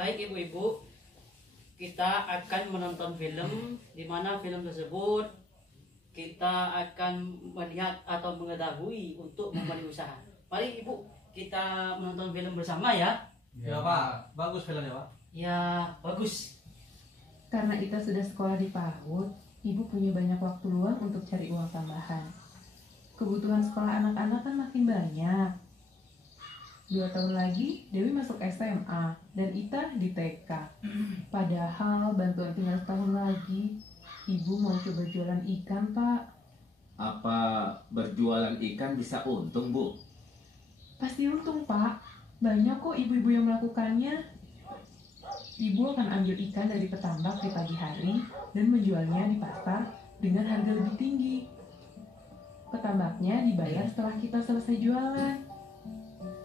Baik ibu-ibu, kita akan menonton film di mana film tersebut kita akan melihat atau mengetahui untuk memulai usaha. Mari ibu, kita menonton film bersama ya. Ya Pak, bagus filmnya Pak. Ya bagus. Karena Ita sudah sekolah di PAUD, ibu punya banyak waktu luang untuk cari uang tambahan. Kebutuhan sekolah anak-anak kan makin banyak. 2 tahun lagi Dewi masuk SMA dan Ita di TK. Padahal bantuan tinggal setahun lagi. Ibu mau coba jualan ikan, Pak. Apa berjualan ikan bisa untung, Bu? Pasti untung, Pak. Banyak kok ibu-ibu yang melakukannya. Ibu akan ambil ikan dari petambak di pagi hari dan menjualnya di pasar dengan harga lebih tinggi. Petambaknya dibayar setelah kita selesai jualan.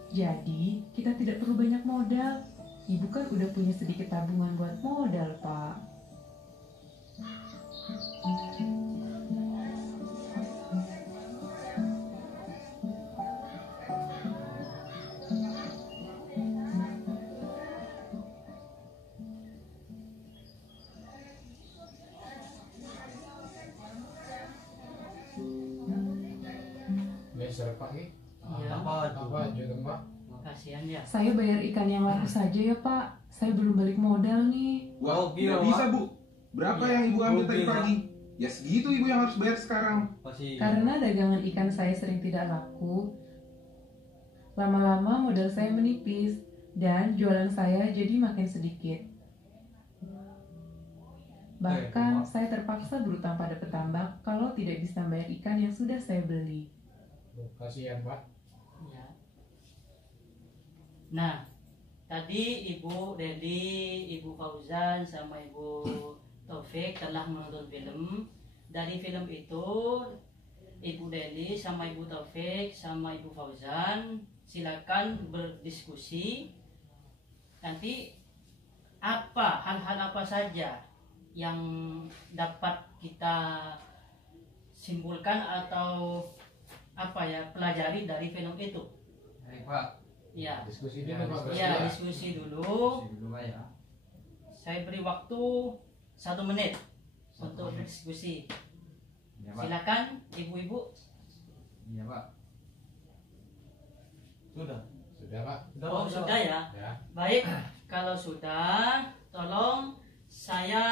Jadi, kita tidak perlu banyak modal. Ibu kan udah punya sedikit tabungan buat modal, Pak. Geser pagi. Ya. Apa juga Mbak? Kasihan ya. Saya bayar ikan yang laku saja ya, Pak. Saya belum balik modal nih. Wah, Gila, tidak bisa, Wak. Bu. Berapa Iya. yang Ibu ambil Oh, tadi gila. pagi? Ya segitu Ibu yang harus bayar sekarang. Pasti. Karena dagangan ikan saya sering tidak laku, lama-lama modal saya menipis dan jualan saya jadi makin sedikit. Bahkan saya terpaksa berutang pada petambak kalau tidak bisa bayar ikan yang sudah saya beli. Kasihan Pak. Ya. Nah, tadi Ibu Dedi, Ibu Fauzan, sama Ibu Taufik telah menonton film. Dari film itu, Ibu Dedi sama Ibu Taufik sama Ibu Fauzan silakan berdiskusi. Nanti hal-hal apa saja yang dapat kita simpulkan atau pelajari dari film itu. Baik Pak, Ya, Diskusi Ya, dulu Pak. ya diskusi dulu. dulu Pak ya. Saya beri waktu 1 menit untuk berdiskusi. Ya Pak. Silakan ibu-ibu. Iya Pak. Sudah. Sudah Pak. Oh sudah ya. Ya. Baik, kalau sudah, tolong saya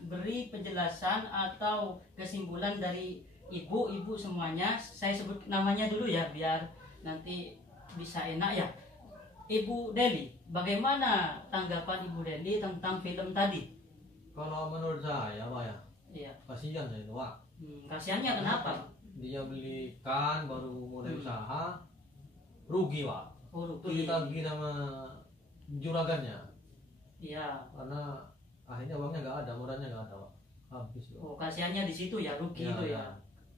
beri penjelasan atau kesimpulan dari ibu-ibu semuanya. Saya sebut namanya dulu ya biar nanti bisa enak ya. Ibu Deli, bagaimana tanggapan Ibu Deli tentang film tadi? Kalau menurut saya Pak ya, Iya. kasihan saya itu Pak. Kasihannya kenapa? Dia beli ikan baru mulai Hmm. usaha, rugi Pak. Oh, Itu ditagih sama juragannya. Iya. Karena akhirnya uangnya nggak ada, modalnya nggak ada Pak. Habis Pak. Oh, kasihannya di situ ya, rugi itu ya.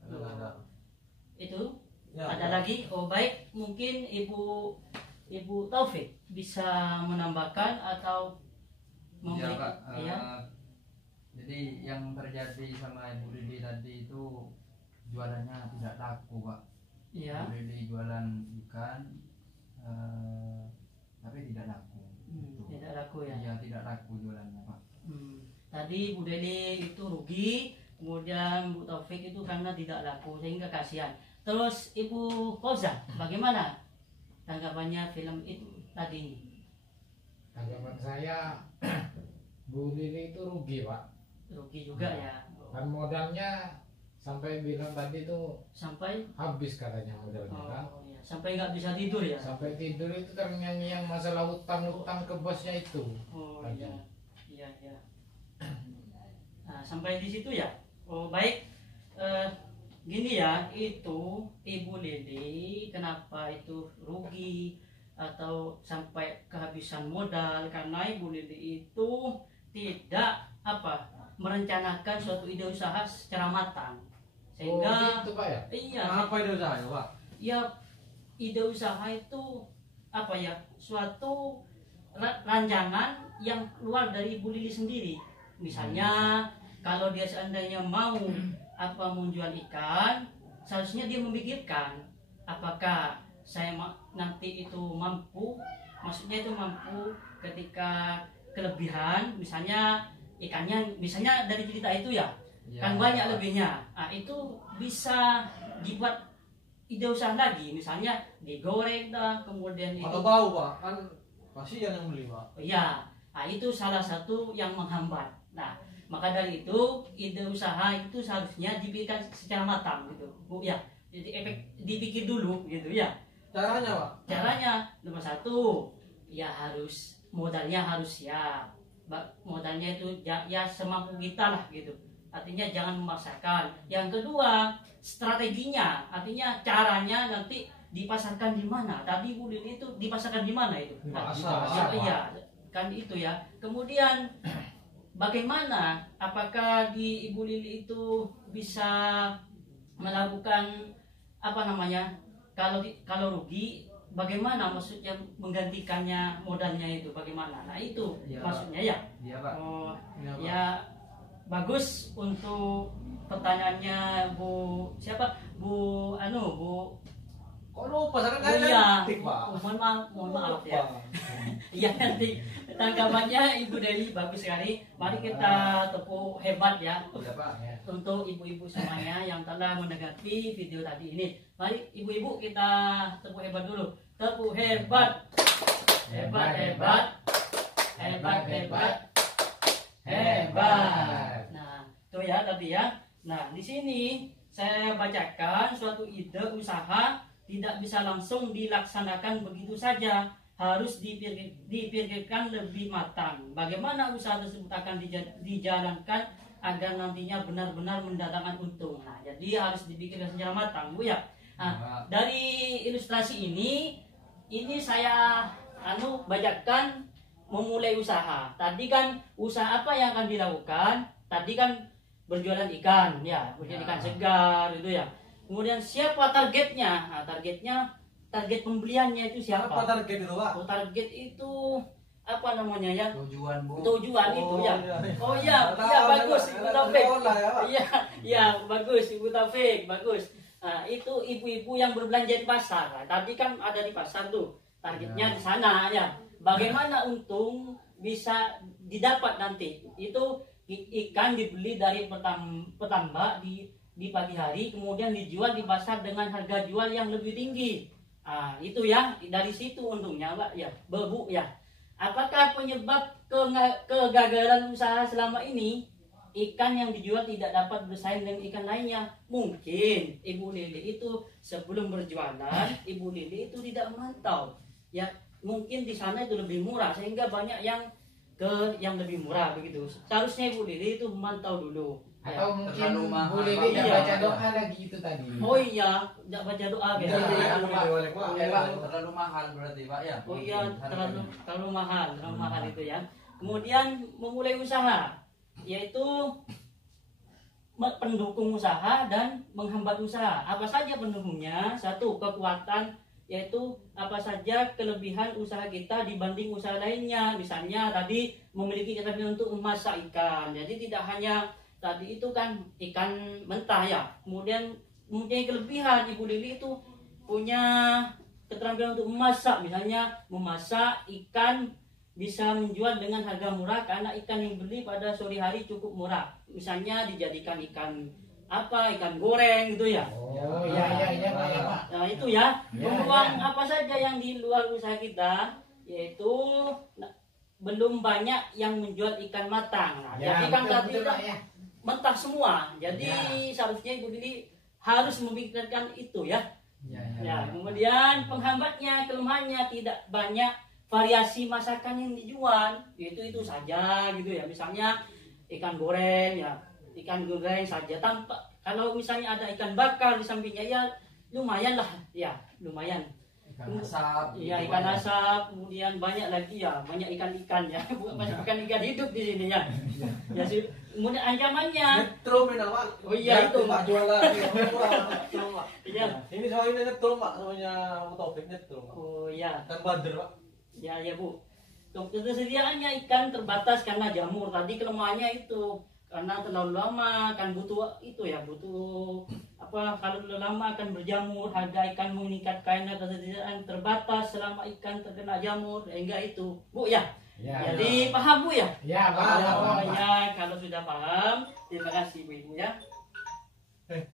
Karena nggak ada. Itu Ya, ada ya. lagi? Oh baik, mungkin Ibu Taufik bisa menambahkan atau Iya memberi Pak. ya. Jadi yang terjadi sama Ibu Lili tadi itu jualannya tidak laku Pak. Iya. Ibu Lili jualan ikan, tapi tidak laku. Gitu. Tidak laku ya. Iya tidak laku jualannya Pak. Tadi Bu Deli itu rugi, kemudian Bu Taufik itu karena tidak laku sehingga kasihan. Terus Ibu Fauzan, bagaimana tanggapannya film itu tadi? Tanggapan saya Bu Lili itu rugi Pak. Rugi juga ya. Kan modalnya sampai bilang tadi itu Sampai habis katanya modalnya kan. iya. Sampai nggak bisa tidur ya. Sampai tidur itu ternyanyi yang masalah utang-utang ke bosnya itu. Oh Tadi. iya. Iya, iya. Nah, sampai di situ ya. Oh baik. Gini ya, itu Ibu Lili kenapa itu rugi atau sampai kehabisan modal karena Ibu Lili itu tidak merencanakan suatu ide usaha secara matang sehingga gitu Pak ya. iya Apa itu usahanya Pak? ya ide usaha itu suatu rancangan yang keluar dari Ibu Lili sendiri. Misalnya kalau dia seandainya mau menjual ikan, seharusnya dia memikirkan apakah saya nanti itu mampu, maksudnya itu mampu ketika kelebihan, misalnya ikannya, misalnya dari cerita itu ya, Ya. kan banyak lebihnya. Nah, itu bisa dibuat ide usaha lagi, misalnya digoreng dah, kemudian itu. Atau bau pak, kan kasihan yang beli pak. Ya, nah, itu salah satu yang menghambat. Nah, maka dari itu ide usaha itu seharusnya dipikirkan secara matang gitu, Bu ya. Jadi dipikir dulu gitu ya. Caranya pak? Caranya nomor satu, ya harus modalnya harus siap. Modalnya itu ya semampu kita lah gitu. Artinya jangan memaksakan. Yang kedua, strateginya, artinya caranya nanti dipasarkan di mana. Tadi Bu Lili itu dipasarkan di mana itu? Di Nah, pasar. iya, kan itu ya. Kemudian bagaimana? Apakah di Ibu Lili itu bisa melakukan apa namanya? Kalau rugi, bagaimana maksudnya menggantikannya modalnya itu? Bagaimana? Nah itu Iya, maksudnya ya. Iya Pak. Oh, Iya, Pak. ya bagus untuk pertanyaannya Bu siapa? Bu Kok lupa? Saya kan Oh nggak iya, ngerti, pak. mohon maaf ya. Lupa. Iya nanti tanggapannya Ibu Dewi bagus sekali. Mari kita tepuk hebat ya Iya Pak. Ya. untuk ibu-ibu semuanya yang telah mendengarkan video tadi ini. Mari ibu-ibu kita tepuk hebat dulu. Tepuk hebat. Hebat hebat. Hebat hebat. Hebat. Nah, itu ya tadi ya. Nah, di sini saya bacakan suatu ide usaha tidak bisa langsung dilaksanakan begitu saja, harus dipikirkan lebih matang. Bagaimana usaha tersebut akan dijalankan agar nantinya benar-benar mendatangkan untung. Nah, jadi harus dipikirkan secara matang, Bu ya. Nah, dari ilustrasi ini saya bacakan memulai usaha. Tadi kan usaha apa yang akan dilakukan? Tadi kan berjualan ikan, ya, berjualan ikan segar itu ya. Kemudian siapa targetnya? Nah, target pembeliannya itu siapa? Apa target itu pak? Oh, target itu apa namanya ya? Tujuan Bu. Tujuan itu ya. iya, iya. Oh iya, Tahu, iya bagus ya, Ibu Pak. Taufik. Tahu lah, ya, Pak. Iya, iya bagus Ibu Taufik, bagus. Nah, itu ibu-ibu yang berbelanja di pasar. Nah, tadi kan ada di pasar tuh. Targetnya di sana ya. Bagaimana untung bisa didapat nanti? Itu ikan dibeli dari petambak di pagi hari, kemudian dijual di pasar dengan harga jual yang lebih tinggi. Ah, itu ya, dari situ untungnya, Pak ya. Bu ya. Apakah penyebab kegagalan usaha selama ini ikan yang dijual tidak dapat bersaing dengan ikan lainnya? Mungkin Ibu Lili itu sebelum berjualan, Ibu Lili itu tidak memantau. Ya, mungkin di sana itu lebih murah sehingga banyak yang yang lebih murah begitu. Seharusnya Ibu Lili itu memantau dulu. Atau mungkin Terlalu mahal. Bu Lili Iya. tidak baca doa lagi itu tadi. Oh iya, tidak baca doa Iya, biasa. iya, Pak. Eh, Pak, terlalu mahal berarti Pak ya. Oh iya, Harganya. terlalu mahal itu ya. Kemudian memulai usaha, yaitu pendukung usaha dan menghambat usaha. Apa saja pendukungnya? Satu, kekuatan, yaitu apa saja kelebihan usaha kita dibanding usaha lainnya. Misalnya tadi memiliki keterampilan untuk memasak ikan. Jadi tidak hanya tadi itu kan ikan mentah ya. Kemudian mempunyai kelebihan, Ibu Lili itu punya keterampilan untuk memasak. Misalnya memasak ikan bisa menjual dengan harga murah karena ikan yang beli pada sore hari cukup murah. Misalnya dijadikan ikan ikan goreng gitu ya. Oh iya Pak ya Pak. Nah itu ya, Ya, peluang ya. apa saja yang di luar usaha kita, yaitu belum banyak yang menjual ikan matang. Nah, Ya, jadi kan betul, tadi betul, kan Pak, ya. mentah semua. Jadi Ya. seharusnya Ibu Lili harus memikirkan itu ya. Ya, Ya, kemudian penghambatnya, kelemahannya tidak banyak variasi masakan yang dijual. Itu saja gitu ya. Misalnya ikan goreng ya, ikan goreng saja tanpa kalau misalnya ada ikan bakar di sampingnya ya lumayan lah ya, lumayan. Ikan asap. Iya, gitu, ikan Pak, ya. asap, kemudian banyak lagi ya, banyak ikan-ikan ya, bukan ikan hidup di sini ya. Ya sih, kemudian ancamannya, Nyetrum ini pak. Oh iya, itu, Pak. Jual lagi. Nyetrum pak. iya, Ini soalnya nyetrum pak, namanya Bu Taufik nyetrum pak. oh iya, Kan bader pak. ya Bu. Ketersediaannya ikan terbatas karena jamur. Tadi kelemahannya itu karena terlalu lama kan butuh itu ya, butuh kalau terlalu lama akan berjamur, harga ikan meningkat karena ketersediaan terbatas selama ikan terkena jamur, enggak itu Bu ya. Ya, Jadi paham Bu ya? ya, Oh Pak. ya, kalau sudah paham, terima kasih Bu Ibu ya.